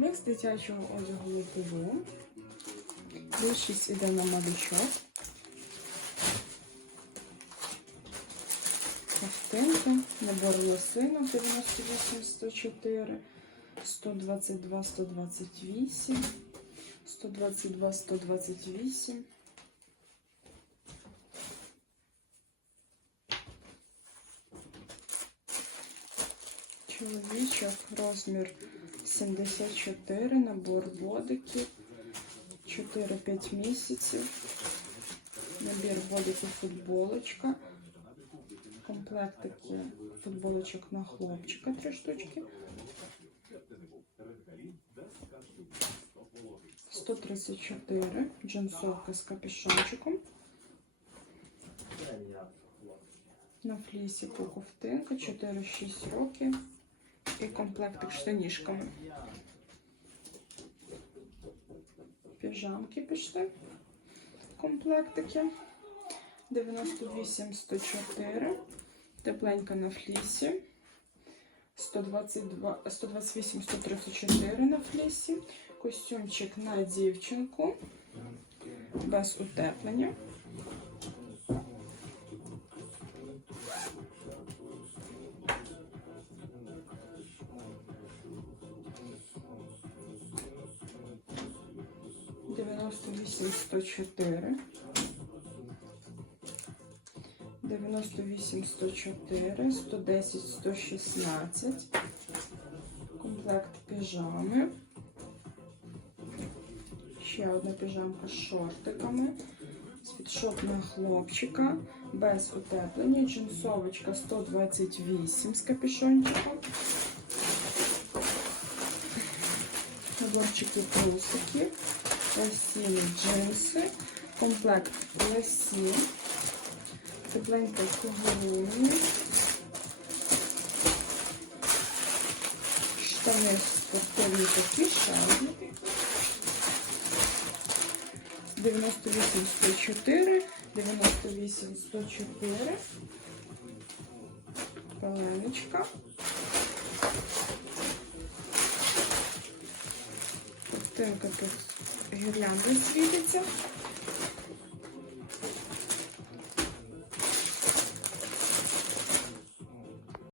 Мікс дитячого одягу лукову. Більшість іде на малючок. Ковтинка, набор лосинок 98, 104, 122, 128, 122, 128. Чоловічок, розмір 74, набор бодиків, 4-5 місяців, набір бодиків футболочка, комплектики футболочок на хлопчика, 3 штучки. 134, джинсовка з капюшончиком. На флісіку ковтинка, 4-6 років і комплектик штанішками. Піжамки пішли. Комплектики. 98 104. Тепленька на флісі. 128 134 на флісі. Костюмчик на дівчинку. Без утеплення. 98-104, 110, 116. Комплект піжами. Ще одна піжамка з шортиками. Світшот на хлопчика без утеплення. Джинсовочка 128 з капюшончиком. Наборчики трусики. Лосіни джинси. Комплект лосін. Тепленька кугурuni. Штани спортивні такі, шарники. 98 104, 98 104. Пеленочка. Ковтинка тут гірлянда світиться.